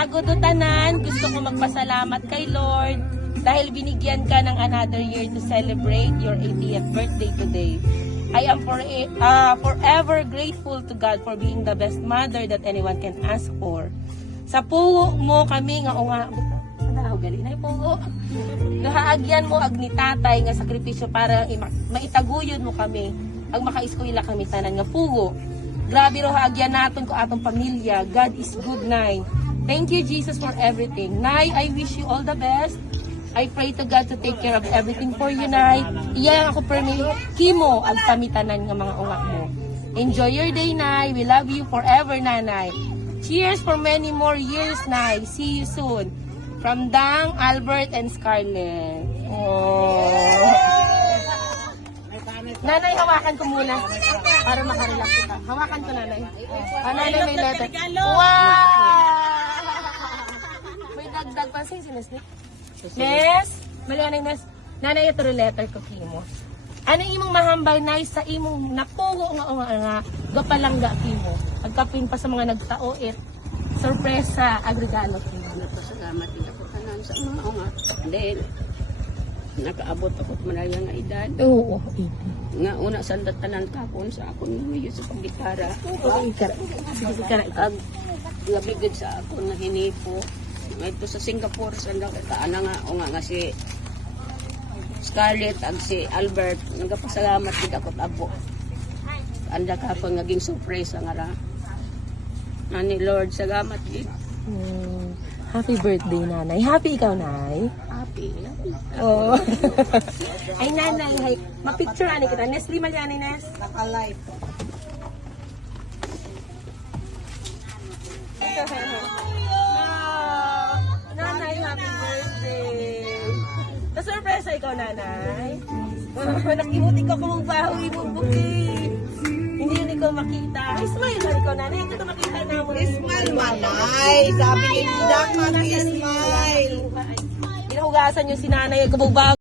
bago to tanan, gusto ko magpasalamat kay Lord dahil binigyan ka ng another year to celebrate your 80th birthday today. I am forever grateful to God for being the best mother that anyone can ask for. Sa pugo mo kami nga gali na pugo. Nahaagyan mo agni tatay nga sakripisyo para maitaguyod mo kami ang makaiskwela kami tanan nga pugo. Grabe ro haagyan naton ko atong pamilya. God is good, Nay. Thank you, Jesus, for everything. Nay, I wish you all the best. I pray to God to take care of everything for you, Nay. Iyan ako permi kimo ang pamitanan ng mga ungak mo. Enjoy your day, Nay. We love you forever, Nanay. Cheers for many more years, Nay. See you soon. From Dang, Albert, and Scarlett. Oh. Nanay, hawakan ko muna para makarelax kita. Hawakan ko, Nanay. Nanay, may letter. Wow! May dagdag pa. Sino Nesli? Nes, mali anay Nes. Nanay, ito rin letter ko kimo. Ano imong mahambal na sa imong napugo nga gapalangga kimo. Agkapin pa sa mga nagtao sorpresa agregalo kimo. Pasalamat din ako tanan sa mga ungat. Dahil nakaabot ako manaya nga edad. Oo. Nga una sa tanan tapon sa akong nuyo sa paggitara. Ag labigid sa ako na hinipo. Ito sa Singapore sa ana nga o nga si Scarlett ag si Albert nagapasalamat gid ako abo. Anda ka pa naging surprise nga ra. Ani Lord salamat gid. Happy birthday, Nanay. Happy ikaw, Nay? Happy. Oh. Ay, Nanay, hay. Ma-picture ani kita. Nesli Malyani, Nes. Naka-live. Nanay, happy birthday. Na-surprise ikaw, Nanay. Nakimuti ko kung baho imong bouquet. Hindi yun ikaw makita. Smile na ikaw, Nanay. Ito makita na mo. Smile, manay. Sabi ni dapat smile. Inahugasan yung si Nanay. Kabugbago.